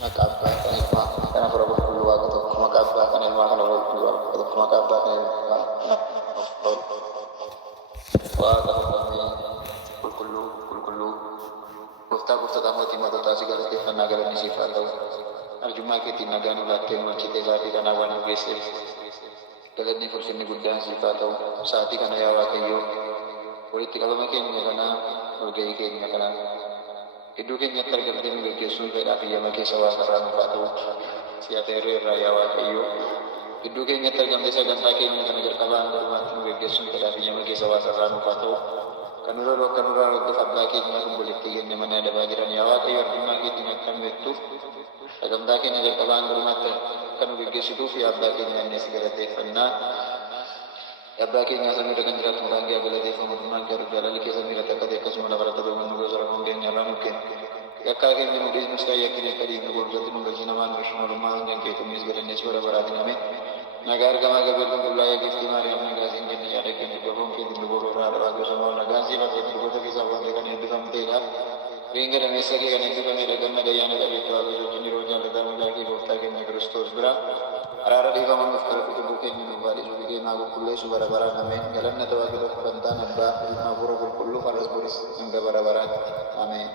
Maka abbaa kan ilmaa kana fira qulqulluu waaqa tokko maka abbaa kan ilmaa kana fira qulqulluu waaqa tokko maka abbaa kan ilmaa waaqa hordofee qulqulluu gooftaa gooftataa mootii moototaa si galateeffannaa galanni siif haa ta'u. Arjummaa keetiin nagaan ulaattee mul'achitee sa'aatii kanaa waan nu geesseef galanni ulfinni guddaan siif haa ta'u. Sa'aatii kana yaa Waaqayyoo walitti qabama keenya kanaa walgahii keenya kanaa iddoo keenyatti argamtee nu gaggeessuun fedhaa fi yama keessa waaqarraa nuuf haa ta'u. Si'ata yeroo irraa yaa Waaqayyoo iddoo keenyatti argamtee sagantaa keenya kana jalqabaa hanga dhumaatti nu gaggeessuun fedhaa fi yama keessa waaqarraa nuuf haa ta'u. Kan nurraa hordofaa abbaa keenya kun walitti kenne mana adabaa jiran yaa Waaqayyo arjummaa keetiin akka nu beektuuf sagantaa keenya jalqabaa hanga dhumaatti akka nu gaggeessituuf yaa abbaa keenya inni si galateeffannaa. Abbaa keenya samii kan jiraatu muraan gaafa galateeffamu dhummaan garu jaalalli keessa miirratti akka ta'e akkasuma lafarratti beekamu gosa rafuun keenya irraa nuuf kenna. Yakkaa keenya nu dhiisnus ta'e yakki akka dhiifnu gorgatti nu galchina maan ishumaalummaa hanga keetumnis galannees bara baraatiin hame. Nagaa argamaa gabee qulqullaa'ee giftii maariyaam nagaa siin kenna yaada keenya gaboon keetiin luboo irraa dhabaa gosa maal nagaan siifatee dugoota keessaa wanta kan eebbifamteedhaaf. Ringa dameessa kee kan eebbifamedha ganna gayyaana qabeetti waaqayyo wajjin yeroo jaalataa mul'aa kee gooftaa keenya Kiristoos bira. Araara dhiifama nuuf kadhatu cubbuu keenya nuuf baadhisuu fi keenyaa qulqulleessu bara baraan ameen. Galanna ta'aa tokko kan ta'an abbaa ilma hafuura qulqulluu farras boris hanga bara baraatti ameen.